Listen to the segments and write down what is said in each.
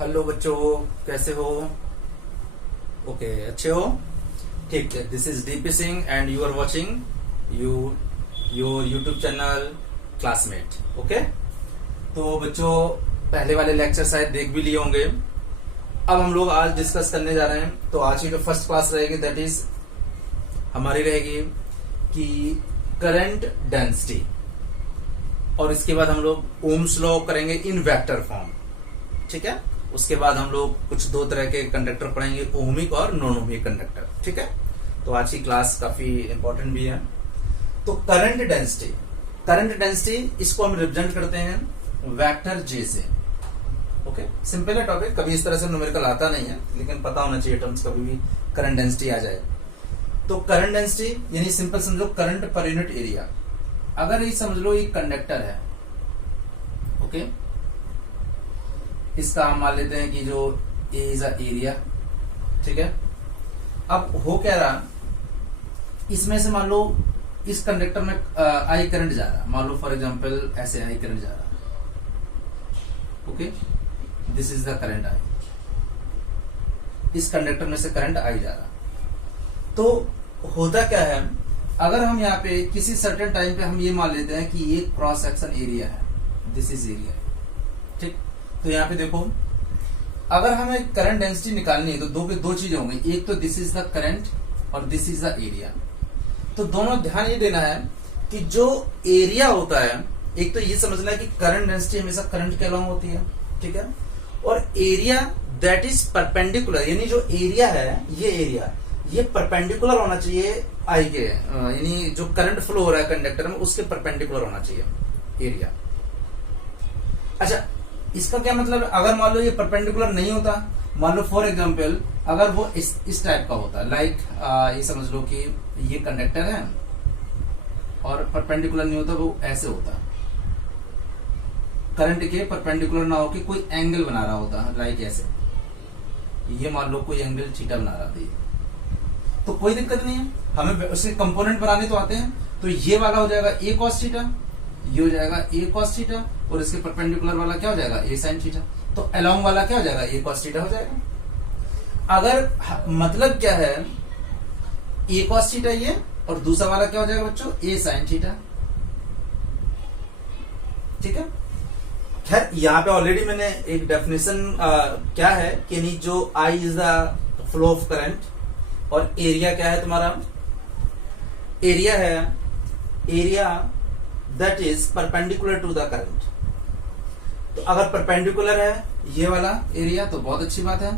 Hello बच्चों, कैसे हो? ओके, अच्छे हो? ठीक है। This is DP Singh and you are watching your YouTube channel Classmate. Okay, तो बच्चों पहले वाले लेक्चर शायद देख भी लिए होंगे। अब हम लोग आज डिस्कस करने जा रहे हैं। तो आज की जो फर्स्ट क्लास रहेगी दैट इज हमारी रहेगी कि करंट डेंसिटी, और इसके बाद हम लोग ओम्स लॉ करेंगे इन वेक्टर फॉर्म। ठीक है, उसके बाद हम लोग कुछ दो तरह के कंडक्टर पढ़ेंगे, ओहमिक और नॉन ओहमिक कंडक्टर। ठीक है, तो आज की क्लास काफी इंपॉर्टेंट भी है। तो करंट डेंसिटी इसको हम रिप्रेजेंट करते हैं वेक्टर जे से। ओके, सिंपल है टॉपिक, कभी इस तरह से न्यूमेरिकल आता नहीं है, लेकिन पता होना चाहिए टर्म्स, कभी भी करंट डेंसिटी आ जाए। तो करंट डेंसिटी यानी सिंपल समझो करंट पर यूनिट एरिया। अगर ये समझ लो ये कंडक्टर है, ओके, इसका हम मान लेते हैं कि जो ए इज अ एरिया। ठीक है, अब हो क्या रहा, इसमें से मान लो इस कंडक्टर में आई करंट जा रहा, मान लो फॉर एग्जांपल ऐसे आई करंट जा रहा। Okay, this is the current I, इस कंडक्टर में से करंट आई जा रहा। तो होता क्या है, अगर हम यहाँ पे किसी सर्टेन टाइम पे हम ये मान लेते हैं कि ये क्रॉस सेक्शन एरिया है, दिस इज एरिया। ठीक, तो यहाँ पे देखो, अगर हमें करंट डेंसिटी निकालनी है तो दो चीजें होंगी, एक तो दिस इज द करंट और दिस इज द एरिया। तो दोनों ध्यान ये देना है कि जो एरिया होता है, एक तो ये समझना है कि करंट डेंसिटी हमेशा करंट के अलोंग होती है। ठीक है, और एरिया दैट इज परपेंडिकुलर, यानी जो एरिया है ये परपेंडिकुलर होना चाहिए आई के, यानी जो करंट फ्लो हो रहा है कंडक्टर में उसके परपेंडिकुलर होना चाहिए एरिया। अच्छा, इसका क्या मतलब है, अगर मान लो ये परपेंडिकुलर नहीं होता, मान लो फॉर एग्जांपल अगर वो इस टाइप का होता, लाइक ये समझ लो कि ये कंडक्टर है और परपेंडिकुलर नहीं होता, वो ऐसे होता, करंट के परपेंडिकुलर ना हो कि कोई एंगल बना रहा होता, लाइक ऐसे, ये मान लो कोई एंगल थीटा बना रहा था, तो कोई दिक्कत नहीं है, हमें उसके कंपोनेंट बनाने तो आते हैं। तो ये वाला हो जाएगा ए कॉस थीटा, ये हो जाएगा ए कॉस थीटा, और इसके परपेंडिकुलर वाला क्या हो जाएगा ए साइन थीटा। तो अलोंग वाला क्या हो जाएगा ए कॉस थीटा हो जाएगा। अगर मतलब क्या है, ए कॉस थीटा ये, और दूसरा वाला क्या हो जाएगा बच्चों, ए साइन थीटा। ठीक है, खैर यहाँ पे ऑलरेडी मैंने एक डेफिनेशन क्या है कि जो I is the flow of current, और एरिया क्या है तुम्हारा, एरिया है area that is perpendicular to the current. तो अगर परपेंडिकुलर है ये वाला एरिया तो बहुत अच्छी बात है,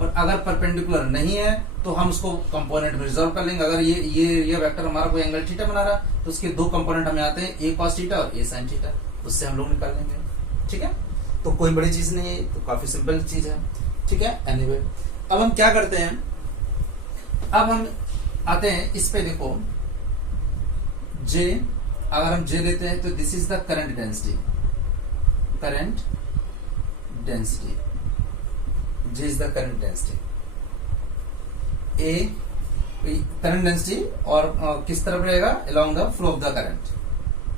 और अगर परपेंडिकुलर नहीं है तो हम उसको कंपोनेंट में रिजॉल्व कर लेंगे। अगर ये वेक्टर हमारा कोई एंगल थीटा बना रहा तो उसके दो कंपोनेंट हमें आते हैं, ए कॉस थीटा और ए साइन थीटा, उससे हम लोग निकाल लेंगे। ठीक है, तो कोई बड़ी चीज नहीं है, तो काफी सिंपल चीज है। ठीक है, एनीवे अब हम क्या करते हैं, अब हम आते हैं इस पे, देखो जे, अगर हम जे लेते हैं तो this is the current density, J is the current density, A current density, और किस तरफ रहेगा, along the flow of the current,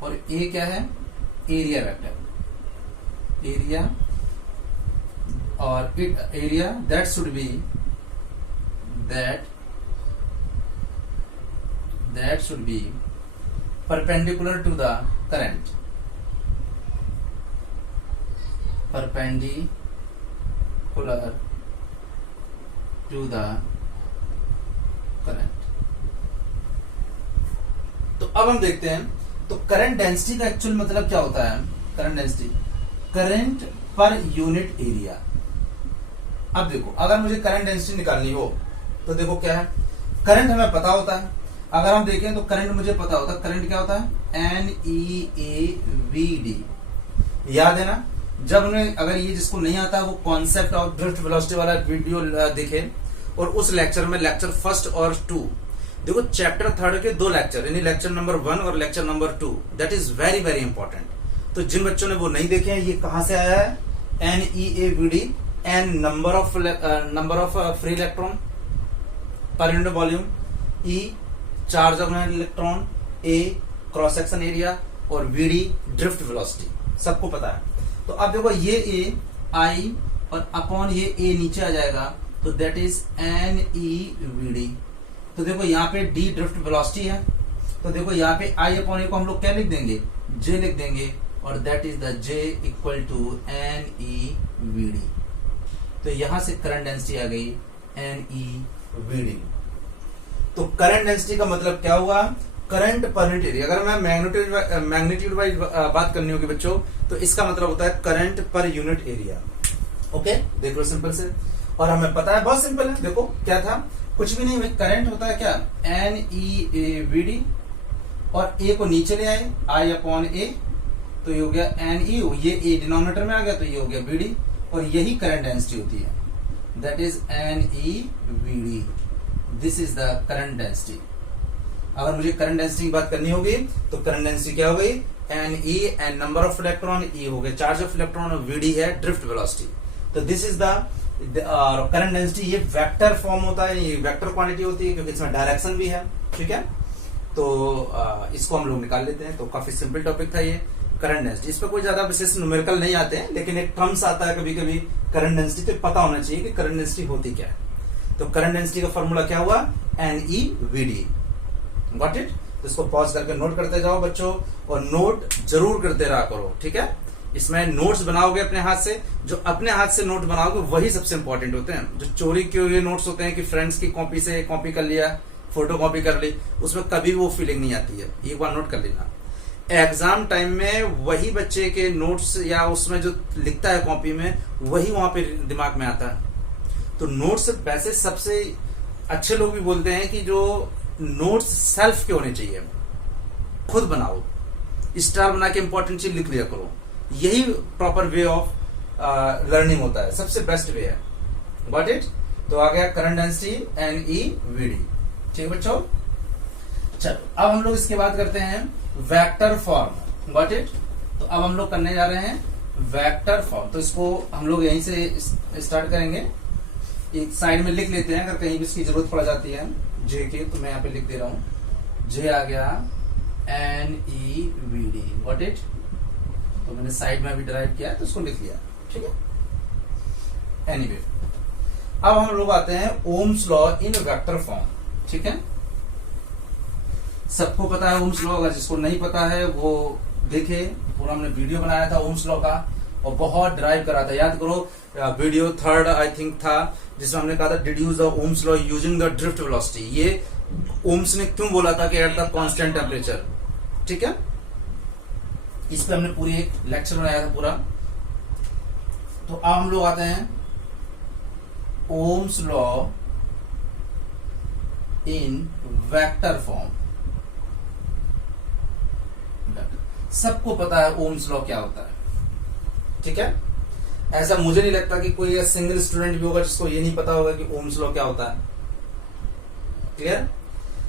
और ए क्या है, एरिया वेक्टर, एरिया, और area that should be perpendicular to the current, तो अब हम देखते हैं, तो करंट डेंसिटी का एक्चुअल मतलब क्या होता है, current density current per unit area. अब देखो, अगर मुझे करंट डेंसिटी निकालनी हो तो देखो क्या है, करंट हमें पता होता है, अगर हम देखें तो करंट मुझे पता होता है, करंट क्या होता है, NEAVD, याद है ना। जब उन्हें, अगर ये जिसको नहीं आता वो कॉन्सेप्ट ऑफ ड्रिफ्ट वेलोसिटी वाला वीडियो देखे, और उस लेक्चर में लेक्चर फर्स्ट और 2 देखो, चैप्टर 3 के 2 लेक्चर, यानी लेक्चर नंबर 1 और lecture number 2, that is very very important. तो जिन बच्चों ने वो नहीं देखे हैं, ये कहां से आया है, NEAVD, n number of free electron per unit volume, e charge of electron, A cross section area, और वीडी ड्रिफ्ट वेलोसिटी, सबको पता है। तो अब देखो ये ए आई और अपॉन ये ए नीचे आ जाएगा, तो that is n e v d. तो देखो यहाँ पे डी ड्रिफ्ट वेलोसिटी है, तो देखो यहाँ पे आई अपॉन ए को हम लोग क्या लिख देंगे, जे लिख देंगे, और that is the j equal to N e v d. तो यहां से करंट डेंसिटी आ गई एन ई वी डी। तो करंट डेंसिटी का मतलब क्या हुआ, करंट पर यूनिट एरिया। अगर मैं मैग्नीट्यूड वाइज बात करनी होगी बच्चों, तो इसका मतलब होता है current per unit area. Okay, देख लो सिंपल से, और हमें पता है बहुत सिंपल है। देखो क्या था, कुछ भी नहीं भाई, करंट होता है क्या, n e A v d, और ए को नीचे ले आए आई अपॉन ए, तो ये हो गया एन ई, ये ए डिनोमिनेटर में आ गया, तो ये हो गया वी डी, और यही करंट डेंसिटी होती है, that is n e v d. This is the current density. अगर मुझे करंट डेंसिटी की बात करनी होगी तो करंट डेंसिटी क्या हो गई, N E, N number of electron, E हो गया चार्ज ऑफ इलेक्ट्रॉन, और वी डी है ड्रिफ्ट वेलोसिटी। तो this is the current density. ये वेक्टर फॉर्म होता है, ये वेक्टर क्वांटिटी होती है, क्योंकि इसमें डायरेक्शन भी है। ठीक है, तो इसको हम लोग निकाल लेते हैं। तो काफी सिंपल टॉपिक था ये करंट डेंसिटी। इस पर कोई ज्यादा विशेष न्यूमेरिकल नहीं आते हैं, लेकिन एक टर्म्स आता है कभी कभी करंट डेंसिटी, तो पता होना चाहिए कि करंट डेंसिटी होती क्या है। तो करंट डेंसिटी का फॉर्मूला क्या हुआ, n e v d. Got it? तो इसको पॉज करके नोट करते जाओ बच्चों, और नोट जरूर करते रहा करो। ठीक है, इसमें नोट्स बनाओगे अपने हाथ से, जो अपने हाथ से नोट बनाओगे वही सबसे इंपॉर्टेंट होते हैं। जो चोरी किए हुए नोट्स होते हैं कि फ्रेंड्स की कॉपी से कॉपी कर लिया, फोटो कॉपी कर ली, उसमें कभी वो फीलिंग नहीं आती है। एक बार नोट कर लेना। एग्जाम टाइम में वही बच्चे के नोट्स या उसमें जो लिखता है कॉपी में, वही वहां पे दिमाग में आता है। तो नोट्स वैसे सबसे अच्छे लोग भी बोलते हैं कि जो नोट्स सेल्फ के होने चाहिए, खुद बनाओ, स्टार बना के इंपॉर्टेंट चीज लिख लिया करो। यही प्रॉपर वे ऑफ लर्निंग होता है, सबसे बेस्ट वे है। Got it? तो आ गया current density n e v d. ठीक है बच्चों, चलो अब हम लोग इसके बाद करते हैं वेक्टर फॉर्म। Got it? तो अब हम लोग करने जा रहे हैं वेक्टर फॉर्म। तो इसको हम लोग यहीं से स्टार्ट करेंगे, एक साइड में लिख लेते हैं, अगर कहीं भी इसकी जरूरत पड़ जाती है जे की, तो मैं यहाँ पे लिख दे रहा हूं, जे आ गया n e v d. Got it? तो मैंने साइड में भी ड्राइव किया तो उसको लिख लिया। ठीक है, एनीवे अब हम लोग आते हैं ohms law in vector form. ठीक है, सबको पता है ओम्स लॉ, अगर जिसको नहीं पता है वो देखे, पूरा हमने वीडियो बनाया था ओम्स लॉ का, और बहुत ड्राइव करा था। याद करो, वीडियो 3 आई थिंक था, जिसमें हमने कहा था deduce the Ohm's law using the drift velocity. ये ओम्स ने क्यों बोला था कि एट द कांस्टेंट टेम्परेचर। ठीक है, इस पे हमने पूरी एक लेक्चर बनाया था पूरा। तो अब हम लोग आते हैं ohms law in vector form. सबको पता है ओम्स लॉ क्या होता है। ठीक है, ऐसा मुझे नहीं लगता कि कोई सिंगल स्टूडेंट भी होगा जिसको ये नहीं पता होगा कि ओम्स लॉ क्या होता है। क्लियर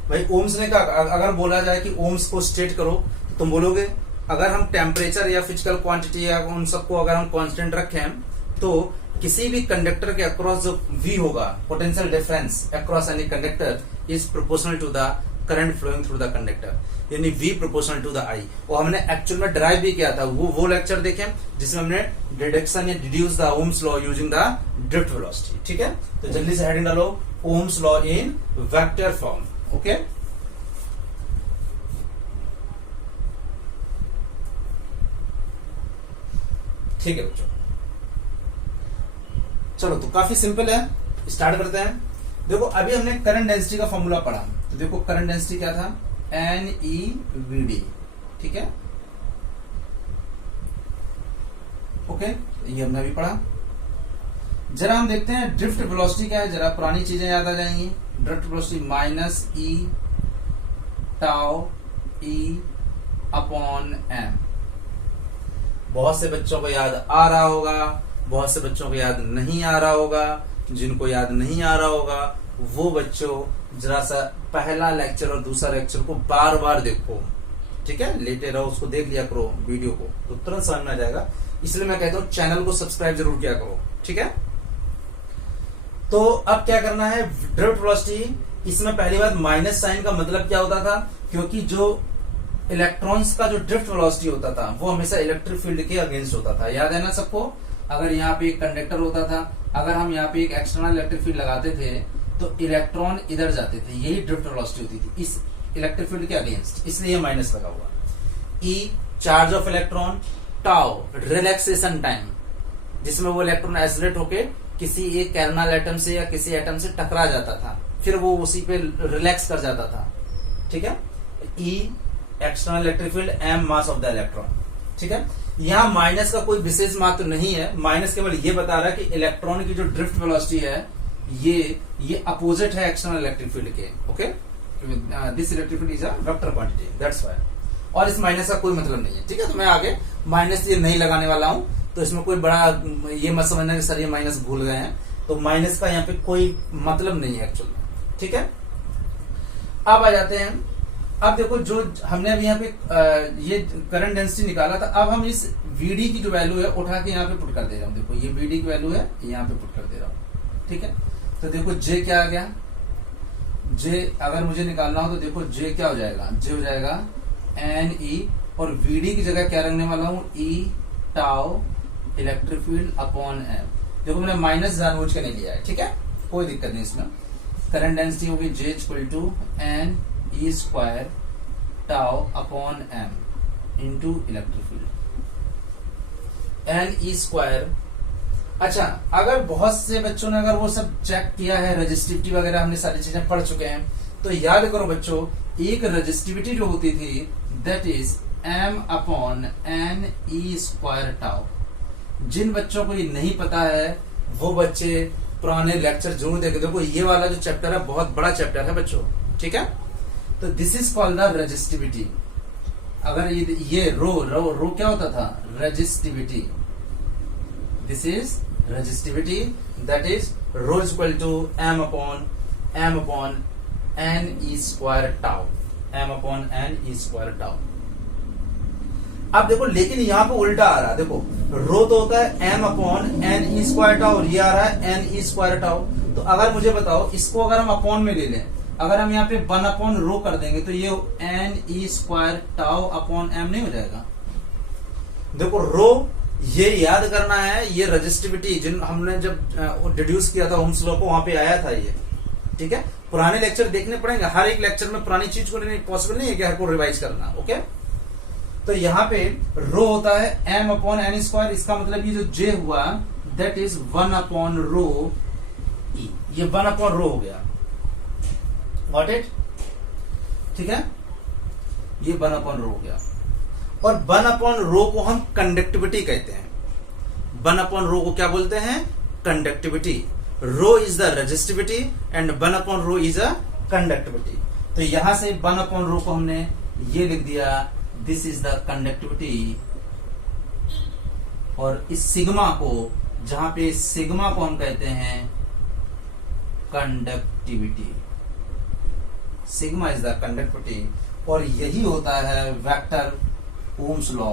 भाई? ओम्स ने कहा, अगर बोला जाए कि ओम्स को स्टेट करो, तो तुम बोलोगे अगर हम टेम्परेचर या फिजिकल क्वांटिटी या उन सबको अगर हम कांस्टेंट रखें, तो किसी भी कंडक्टर के अक्रॉस जो वी होगा, potential difference across any conductor is proportional to the current flowing through the conductor, यानी V proportional to the I। और हमने एक्चुअल में ड्राइव भी किया था, वो लेक्चर देखें जिसमें हमने डिडक्शन या deduce the Ohm's law using the drift velocity. ठीक है, तो जल्दी से हेडिंग डालो, ohms law in vector form. Okay, ठीक है बच्चों, चलो तो काफी सिंपल है, स्टार्ट करते हैं। देखो अभी हमने करंट डेंसिटी का फॉर्मूला पढ़ा, तो देखो करंट डेंसिटी क्या था, एन ई वी डी। ठीक है, ओके, ये हमने अभी पढ़ा। जरा हम देखते हैं ड्रिफ्ट वेलोसिटी क्या है, जरा पुरानी चीजें याद आ जाएंगी। ड्रिफ्ट वेलोसिटी माइनस ई टाउ ई अपॉन एम। बहुत से बच्चों को याद आ रहा होगा, बहुत से बच्चों को याद नहीं आ रहा होगा। जिनको याद नहीं आ रहा होगा वो बच्चों जरा सा पहला लेक्चर और दूसरा लेक्चर को बार बार देखो। ठीक है, लेटे रहो, उसको देख लिया करो वीडियो को, तो तुरंत समझ में आ जाएगा। इसलिए मैं कहता हूं चैनल को सब्सक्राइब जरूर किया करो। ठीक है, तो अब क्या करना है, ड्रिफ्ट वेलोसिटी, इसमें पहली बात माइनस साइन का मतलब क्या होता था, क्योंकि जो इलेक्ट्रॉन्स का जो ड्रिफ्ट वेलोसिटी होता था वो हमेशा इलेक्ट्रिक फील्ड के अगेंस्ट होता था। याद है ना सबको? अगर यहाँ पे एक कंडक्टर होता था, अगर हम यहाँ पे एक एक्सटर्नल इलेक्ट्रिक फील्ड लगाते थे तो इलेक्ट्रॉन इधर जाते थे, यही ड्रिफ्ट वेलोसिटी होती थी इस इलेक्ट्रिक फील्ड के अगेंस्ट, इसलिए माइनस लगा हुआ। E charge of electron, tau relaxation time, जिसमें वो इलेक्ट्रॉन एसिलेट होके किसी एक कैर्नल एटम से या किसी एटम से टकरा जाता था, फिर वो उसी पे रिलैक्स कर जाता था। ठीक है, E external electric field, M mass of the electron. ठीक है, यहाँ माइनस का कोई विशेष महत्व नहीं है, माइनस केवल ये बता रहा है कि इलेक्ट्रॉन की जो ड्रिफ्ट वेलोसिटी है ये अपोजिट है एक्सटर्नल इलेक्ट्रिक फील्ड के। Okay, this electric field is a vector quantity, that's why. और इस माइनस का कोई मतलब नहीं है। ठीक है, तो मैं आगे माइनस ये नहीं लगाने वाला हूं, तो इसमें कोई बड़ा ये मत समझना कि सर ये माइनस भूल गए हैं, तो माइनस का यहाँ पे कोई मतलब नहीं है एक्चुअल में। ठीक है, अब आ जाते हैं। अब देखो जो हमने अभी यहाँ पे ये करंट डेंसिटी निकाला था, अब हम इस वीडी की जो वैल्यू है उठा के यहाँ पे पुट कर दे रहा हूँ। देखो ये वीडी की वैल्यू है, यहाँ पे पुट कर दे रहा हूँ। ठीक है, तो देखो जे क्या आ गया, जे अगर मुझे निकालना हो तो देखो जे क्या हो जाएगा, जे हो जाएगा एन ई, और वीडी की जगह क्या रखने वाला हूँ, E tau electric field upon M. देखो मैंने माइनस जानबूझ के नहीं लिया है। ठीक है, कोई दिक्कत नहीं इसमें। करंट डेंसिटी होगी J equal to N E square tau upon M into electric field, N E square. अच्छा, अगर बहुत से बच्चों ने अगर वो सब चेक किया है, रजिस्टिविटी वगैरह हमने सारी चीजें पढ़ चुके हैं, तो याद करो बच्चों, एक रजिस्टिविटी जो होती थी that is M upon N E square tau. जिन बच्चों को ये नहीं पता है वो बच्चे पुराने लेक्चर जरूर देखे। देखो ये वाला जो चैप्टर है बहुत बड़ा चैप्टर है बच्चों। ठीक है, तो this is called the resistivity. अगर ये रो क्या होता था, resistivity. This is resistivity, that is rho is equal to m upon N E square tau, m upon N E square tau. अब देखो लेकिन यहाँ पे उल्टा आ रहा है। देखो रो तो होता है m upon N E square tau, और ये आ रहा है एन ई स्क्वायर टाउ। तो अगर मुझे बताओ इसको अगर हम अपॉन में ले लें, अगर हम यहाँ पे 1 अपॉन रो कर देंगे तो ये एन ई स्क्वायर टाउ अपॉन एम नहीं हो जाएगा। देखो रो ये याद करना है, ये रजिस्टिविटी जिन हमने जब डिड्यूस किया था ओम्स लॉ को, वहां पे आया था ये। ठीक है, पुराने लेक्चर देखने पड़ेंगे, हर एक लेक्चर में पुरानी चीज को पॉसिबल नहीं है कि हर को रिवाइज करना। ओके, तो यहाँ पे रो होता है एम अपॉन एन स्क्वायर, इसका मतलब ये जो जे हुआ दैट इज 1 अपॉन रो ई, ये 1 अपॉन रो हो गया। Got it? ठीक है, ये 1 अपॉन रो हो गया। और 1 अपॉन रो को हम कंडक्टिविटी कहते हैं। 1 अपॉन रो को क्या बोलते हैं, conductivity. Rho is the resistivity and 1 upon rho is a conductivity. तो यहां से 1 अपॉन रो को हमने ये लिख दिया, दिस इज द कंडक्टिविटी। और इस सिग्मा को, जहां पे सिग्मा को हम कहते हैं conductivity, sigma is the conductivity. और यही होता है vector Ohm's law,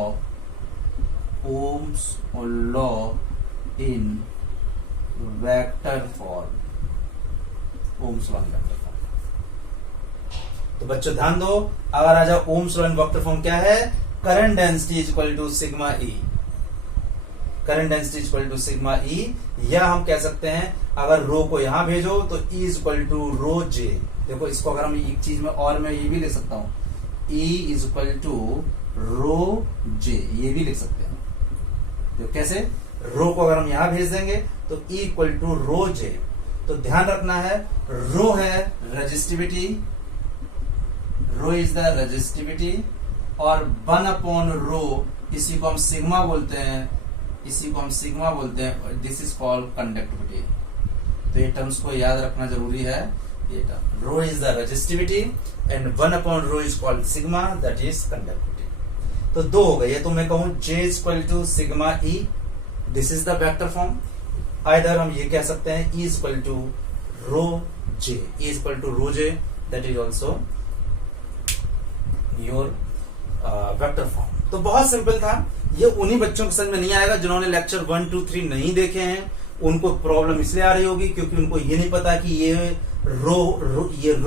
Ohm's law in vector form, Ohm's law in vector form. तो बच्चों ध्यान दो, अगर आ जाओ Ohm's law in vector form क्या है, current density is equal to sigma e, current density is equal to sigma e. या हम कह सकते हैं अगर रो को यहां भेजो तो ई इज इक्वल टू रो जे। देखो इसको अगर हम एक चीज में और मैं ये भी लिख सकता हूं, ई इज इक्वल टू रो जे, ये भी लिख सकते हैं। तो कैसे, रो को अगर हम यहां भेज देंगे तो ई इक्वल टू रो जे। तो ध्यान रखना है, रो है resistivity, rho is the resistivity, और 1 अपॉन रो इसी को हम सिग्मा बोलते हैं, इसी को हम सिग्मा बोलते हैं। This is called conductivity. तो ये टर्म्स को याद रखना जरूरी है। ये term rho is the resistivity and 1 upon rho is called sigma, that is conductivity. तो 2 हो गए। ये तो मैं कहूं J is equal to sigma E, this is the vector form. Either हम ये कह सकते हैं E is equal to rho J, E is equal to rho J, that is also your vector form. तो बहुत सिंपल था। ये उन्हीं बच्चों को समझ में नहीं आएगा जिन्होंने लेक्चर 1, 2, 3 नहीं देखे हैं। उनको प्रॉब्लम इसलिए आ रही होगी क्योंकि उनको ये नहीं पता कि ये रो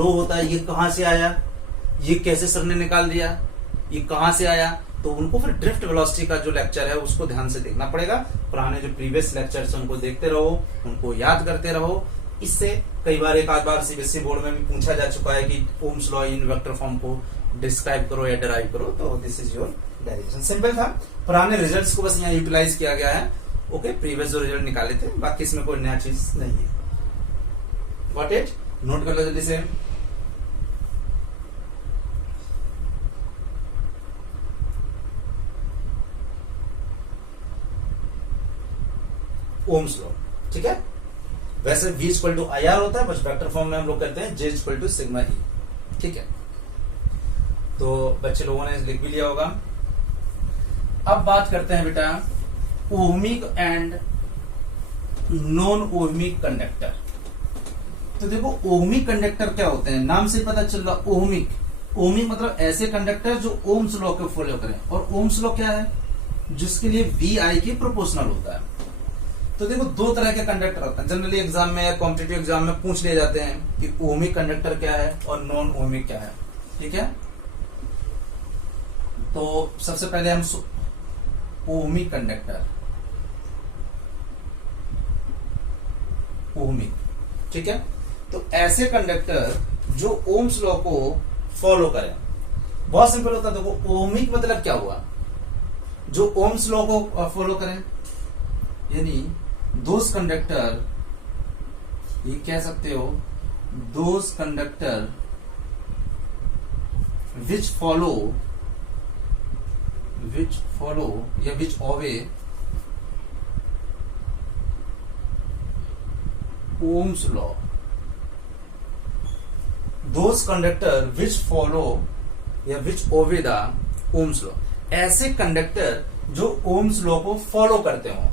होता है, ये कहां से आया, ये कैसे सर ने निकाल दिया, ये कहां से आया। तो उनको फिर ड्रिफ्ट वेलोसिटी का जो लेक्चर है उसको ध्यान से देखना पड़ेगा। पुराने जो प्रीवियस लेक्चर्स हैं उनको देखते रहो, उनको याद करते रहो। इससे कई बार एक आध बार सीबीएसई बोर्ड में भी पूछा जा चुका है कि ohms law in vector form को डिस्क्राइब करो या डिराइव करो, तो this is your derivation. Simple था, पुराने रिजल्ट्स को बस यहाँ यूटिलाइज किया गया है। ओके, प्रीवियस जो रिजल्ट निकाले थे, बाकी इसमें कोई नया चीज नहीं है। Got it? नोट कर लो जल्दी से। ओम्स लॉ, ठीक है। वैसे V equal to I R होता है, बस वेक्टर फॉर्म में हम लोग करते हैं J equal to sigma e, ठीक है। तो बच्चे लोगों ने लिख भी लिया होगा। अब बात करते हैं बेटा ohmic and non ohmic conductor. तो देखो ओहमिक कंडक्टर क्या होते हैं, नाम से पता चल रहा। ओहमिक, ओहमिक मतलब ऐसे कंडक्टर जो ओम्स लॉ को फॉलो करें। और ओम्स लॉ क्या है? जिसके लिए वी आई के प्रोपोर्शनल होता है। तो देखो दो तरह के कंडक्टर होते हैं, जनरली एग्जाम में या कॉम्पिटिटिव एग्जाम में पूछ लिए जाते हैं कि ओहमिक कंडक्टर क्या है और नॉन ओहमिक क्या है, ठीक है। तो सबसे पहले हम ओहमिक कंडक्टर, ओहमिक, ठीक है। तो ऐसे कंडक्टर जो ओम्स लॉ को फॉलो करें। बहुत सिंपल होता है। देखो ओहमिक मतलब क्या हुआ? जो ओम्स लॉ को फॉलो करें, यानी दोज कंडक्टर, ये कह सकते हो दोज कंडक्टर विच फॉलो या which obey Ohm's law. Those conductor which follow या which obey the Ohm's law. ऐसे कंडक्टर जो ओम्स लॉ को फॉलो करते हो।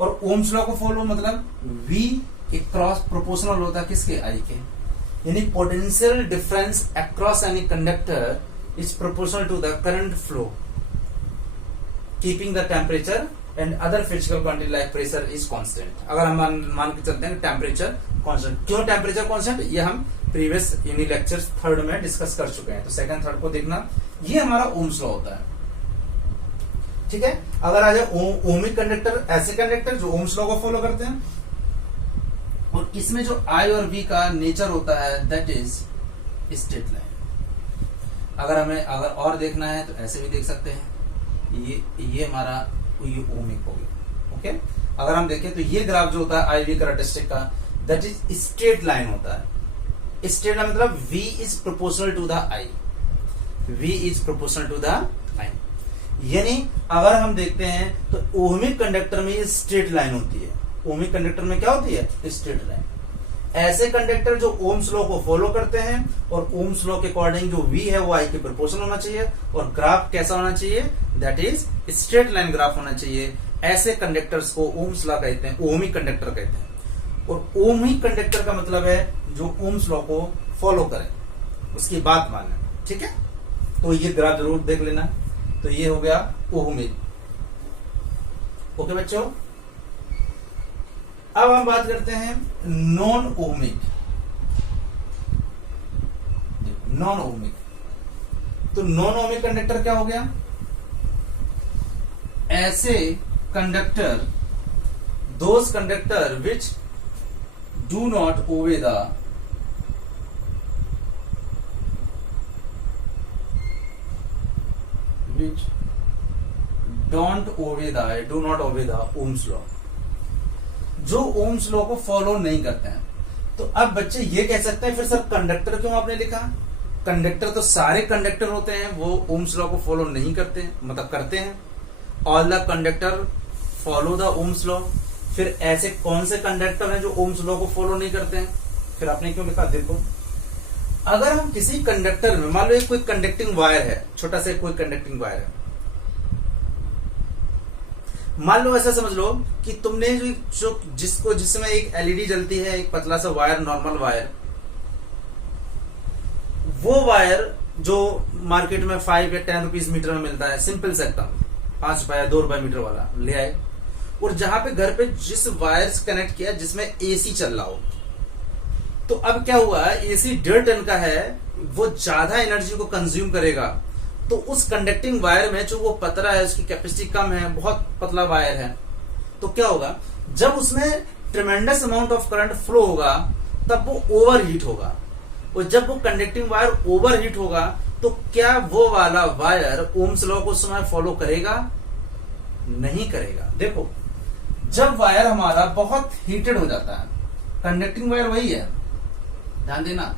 और ओम्स लॉ को फॉलो मतलब V एक क्रॉस प्रोपोर्शनल होता है किसके? I के। यानी potential difference across any conductor is proportional to the current flow keeping the temperature and other physical quantity like pressure is constant. अगर हम मान के चलते हैं टेम्परेचर कांस्टेंट। क्यों टेम्परेचर कांस्टेंट? ये हम प्रीवियस यूनिट लेक्चर थर्ड में डिस्कस कर चुके हैं, तो सेकंड थर्ड को देखना। ये हमारा ओम्स लॉ होता है, ठीक है। अगर आ जाए ओहमिक कंडक्टर, ऐसे कंडक्टर जो ओम्स लॉ को फॉलो करते हैं। और इसमें जो I और V का नेचर होता है दैट इज स्ट्रेट लाइन। अगर और देखना है तो ऐसे भी देख सकते हैं। ये हमारा ये ओहमिक हो गया, ओके। अगर हम देखें तो ये ग्राफ जो होता है IV कैरेक्टरिस्टिक का दैट इज स्ट्रेट लाइन होता है। स्ट्रेट लाइन मतलब V is proportional to the I, V is proportional to the I। यानी अगर हम देखते हैं तो ओहमिक कंडक्टर में ये स्ट्रेट लाइन होती है। ओहमिक कंडक्टर में क्या होती है? Straight line. ऐसे कंडक्टर जो ओम्स लॉ को फॉलो करते हैं और ओम्स लॉ के अकॉर्डिंग जो V है वो I के प्रोपोर्शनल होना चाहिए और ग्राफ कैसा होना चाहिए? That is straight line graph होना चाहिए। ऐसे कंडक्टर्स को ओम्स लॉ कहते हैं, ओहमिक कंडक्टर कहते हैं। और ओहमिक कंडक्टर का मतलब है जो ओम्स लॉ को फॉलो करें, उसकी बात माने, ठीक है। तो ये ग्राफ जरूर देख लेना। तो ये हो गया ओहमिक, ओके बच्चों। अब हम बात करते हैं नॉन ओहमिक। नॉन ओहमिक, तो नॉन ओहमिक कंडक्टर क्या हो गया? ऐसे conductor, those conductor which do not obey the which don't obey the, do not obey the Ohm's law, जो ओम्स लॉ को फॉलो नहीं करते हैं। तो अब बच्चे ये कह सकते हैं फिर सर कंडक्टर क्यों आपने लिखा? कंडक्टर तो सारे कंडक्टर होते हैं वो ओम्स लॉ को फॉलो नहीं करते हैं, मतलब करते हैं। All the conductor follow the Ohm's law. फिर ऐसे कौन से कंडक्टर हैं जो ओम्स लॉ को फॉलो नहीं करते हैं? फिर आपने क्यों लिखा? देखो अगर हम किसी कंडक्टर में, मान लो एक कोई कंडक्टिंग वायर है, छोटा सा कोई कंडक्टिंग वायर है, मान लो ऐसा समझ लो कि तुमने जिसमें एक एलईडी जलती है, एक पतला सा वायर, नॉर्मल वायर, वो वायर जो मार्केट में 5 या 10 रुपीज मीटर में मिलता है, सिंपल से एकदम 5 रुपए 2 रुपए मीटर वाला ले आए। और जहां पे घर पे जिस वायर से कनेक्ट किया जिसमें एसी चल रहा हो, तो अब क्या हुआ, एसी 1.5 टन का है, वो ज्यादा एनर्जी को कंज्यूम करेगा, तो उस कंडक्टिंग वायर में जो वो पतला है, उसकी कैपेसिटी कम है, बहुत पतला वायर है, तो क्या होगा, जब उसमें ट्रेमेंडस अमाउंट ऑफ करंट फ्लो होगा तब वो ओवर हीट होगा। और जब वो कंडक्टिंग वायर ओवर हीट होगा तो क्या वो वाला वायर ओम्स लॉ को उस समय फॉलो करेगा? नहीं करेगा। देखो, जब वायर हमारा बहुत हीटेड हो जाता है, कंडक्टिंग वायर वही है, ध्यान देना,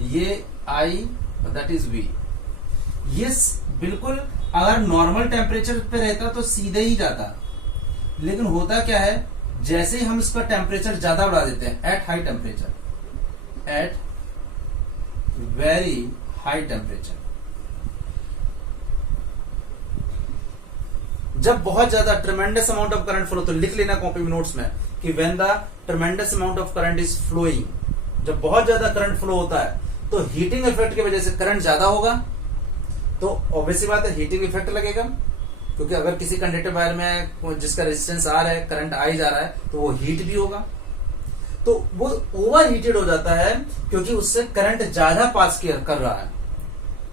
ये आई दैट इज वी, ये बिल्कुल अगर नॉर्मल टेम्परेचर पे रहता तो सीधे ही जाता, लेकिन होता क्या है, जैसे ही हम इसका टेम्परेचर ज्यादा बढ़ा देते हैं, at high temperature, at very high temperature, जब बहुत ज्यादा tremendous amount of current flow, तो लिख लेना कॉपी में नोट्स में कि when the tremendous amount of current is flowing, जब बहुत ज्यादा करंट फ्लो होता है तो हीटिंग इफेक्ट की वजह से करंट ज्यादा होगा, तो ऑब्वियसली बात है हीटिंग इफेक्ट लगेगा, क्योंकि अगर किसी कंडक्टर वायर में जिसका रेजिस्टेंस आ रहा है, करंट आ ही जा रहा है, तो वो हीट भी होगा, तो वो ओवर हीटेड हो जाता है क्योंकि उससे करंट ज्यादा पास कर रहा है।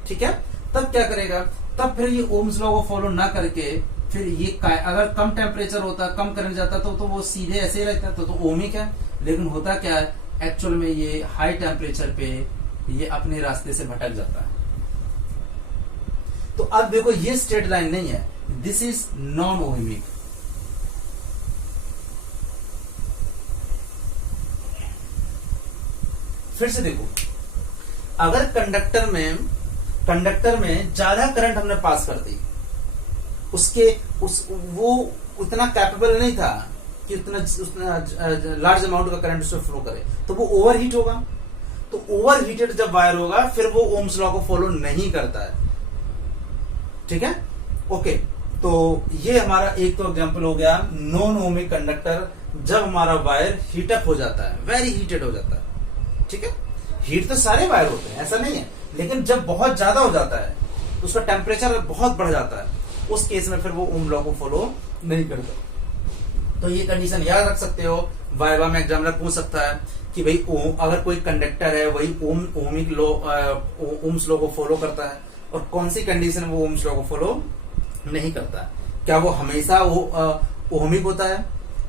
ठीक है, तब क्या करेगा, तब फिर ये ओम्स लॉ को फॉलो ना करके फिर ये अगर कम टेम्परेचर होता, कम करंट जाता तो वो सीधे ऐसे ही रहता, तो ओमिक है। लेकिन होता क्या है, एक्चुअल में ये हाई टेम्परेचर पे ये अपने रास्ते से भटक जाता है। तो अब देखो, ये स्ट्रेट लाइन नहीं है, दिस इज नॉन ओमिक। फिर से देखो, अगर कंडक्टर में ज्यादा करंट हमने पास कर दी, वो उतना कैपेबल नहीं था कि उतना लार्ज अमाउंट का करंट उसमें फ्लो करे, तो वो ओवर हीट होगा। तो ओवर हीटेड जब वायर होगा फिर वो ओम्स लॉ को फॉलो नहीं करता है। ठीक है, ओके, तो ये हमारा एक तो एग्जांपल हो गया नॉन ओमिक कंडक्टर, जब हमारा वायर हीटअप हो जाता है, वेरी हीटेड हो जाता है। ठीक है, हीट तो सारे वायर होते हैं, ऐसा नहीं है, लेकिन जब बहुत ज्यादा हो जाता है, उसका टेम्परेचर बहुत बढ़ जाता है, उस केस में फिर वो ओम लॉ को फॉलो नहीं करता। तो ये कंडीशन याद रख सकते हो, वाइवा में एग्जामिनर पूछ सकता है कि भाई अगर कोई कंडक्टर है वही ओमिक लॉ, ओम्स लॉ को फॉलो करता है, और कौन सी कंडीशन वो ओम्स लॉ को फॉलो नहीं करता है। क्या वो हमेशा ओमिक होता है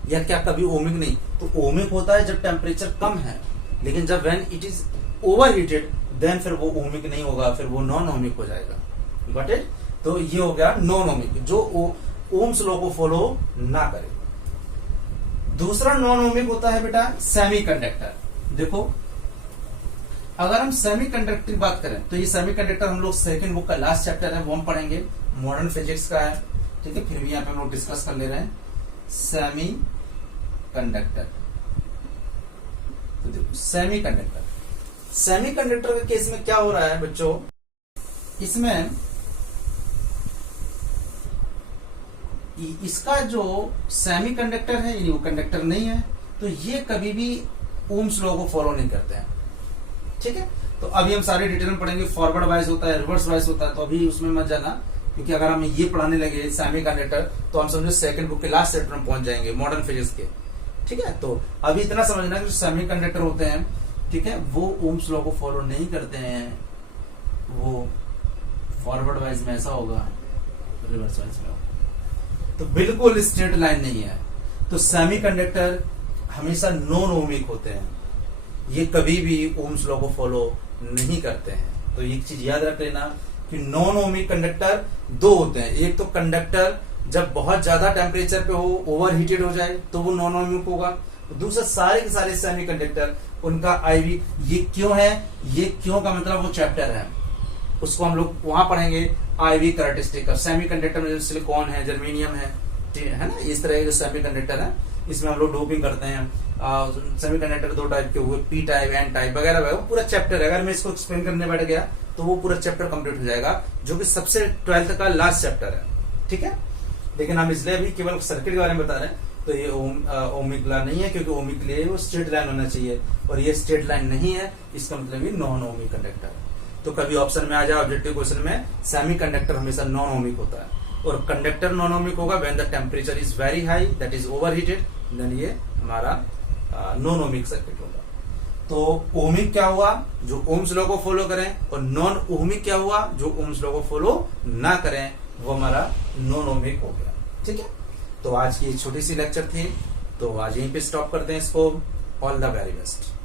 या क्या कभी ओमिक नहीं? तो ओमिक होता है जब टेम्परेचर कम है, लेकिन जब when it is overheated then फिर वो ओमिक नहीं होगा, फिर वो नॉन ओमिक हो जाएगा। Got it? तो ये हो गया नॉन ओमिक, जो ओम्स लॉ को फॉलो ना करे। दूसरा नॉन ओमिक होता है बेटा सेमी कंडक्टर। देखो, अगर हम सेमी कंडक्टर की बात करें तो ये सेमी कंडक्टर हम लोग सेकंड बुक का लास्ट चैप्टर है, वो हम पढ़ेंगे, मॉडर्न फिजिक्स का है। ठीक है, फिर भी यहाँ पे हम लोग डिस्कस कर ले रहे हैं सेमी कंडक्टर। तो देखो, सेमी कंडक्टर के केस में क्या हो रहा है बच्चों, इसमें इसका जो सेमी कंडक्टर है यानी वो कंडक्टर नहीं है, तो ये कभी भी ओम्स लॉ को फॉलो नहीं करते हैं। ठीक है, तो अभी हम सारे डिटेल में पढ़ेंगे, फॉरवर्ड वाइज होता है, रिवर्स वाइज होता है, तो अभी उसमें मत जाना, क्योंकि अगर हम ये पढ़ाने लगे सेमी कंडक्टर तो हम समझो सेकंड बुक के लास्ट चैप्टर में पहुंच जाएंगे, मॉडर्न फिजिक्स के। ठीक है, तो अभी इतना समझना कि जो सेमी कंडक्टर होते हैं, ठीक है, वो ओम्स लॉ को फॉलो नहीं करते हैं, वो फॉरवर्ड वाइज में ऐसा होगा, रिवर्स वाइज में होगा, तो बिल्कुल स्ट्रेट लाइन नहीं है। तो सेमी कंडक्टर हमेशा नॉन ओमिक होते हैं, ये कभी भी ओम्स लॉ को फॉलो नहीं करते हैं। तो एक चीज याद रख लेना कि नॉन ओमिक कंडक्टर दो होते हैं, एक तो कंडक्टर जब बहुत ज्यादा टेम्परेचर पे हो, ओवर हीटेड हो जाए, तो वो नॉन ओमिक होगा। दूसरा सारे के सारे सेमी कंडक्टर उनका आईवी, ये क्यों है, ये क्यों का मतलब वो चैप्टर है, उसको हम लोग वहां पढ़ेंगे, आईवी कैरेक्टरिस्टिक का। सेमी कंडक्टर में सिलिकॉन है, जर्मेनियम है ना, इस तरह के सेमी कंडक्टर है, इसमें हम लोग डोपिंग करते हैं। सेमी कंडक्टर दो टाइप के हुए, पी टाइप, एन टाइप वगैरह वगैरह, पूरा चैप्टर है। अगर मैं इसको एक्सप्लेन करने बैठ गया तो वो पूरा चैप्टर कंप्लीट हो जाएगा, जो कि सबसे 12th का लास्ट चैप्टर है। ठीक है, लेकिन हम इसलिए अभी केवल सर्किट के बारे में बता रहे हैं। तो ये ओमिक लॉ नहीं है, क्योंकि ओमिक लिए वो स्ट्रेट लाइन होना चाहिए, और ये स्ट्रेट लाइन नहीं है, इसका मतलब ये नॉन ओमिक कंडक्टर है। तो कभी ऑप्शन में आ जाए ऑब्जेक्टिव क्वेश्चन में, सेमी कंडक्टर हमेशा नॉन ओमिक होता है, और कंडक्टर नॉन ओमिक होगा when the temperature is very high, that is overheated, then ये हमारा नॉन ओमिक सर्किट होगा। तो ओमिक क्या हुआ, जो ओम्स लॉ को फॉलो करें, और नॉन ओमिक क्या हुआ, जो ओम्स लॉ को फॉलो ना करें, वो हमारा नॉन ओमिक हो गया। ठीक है, तो आज की छोटी सी लेक्चर थी, तो आज यहीं पे स्टॉप करते हैं इसको। All the very best.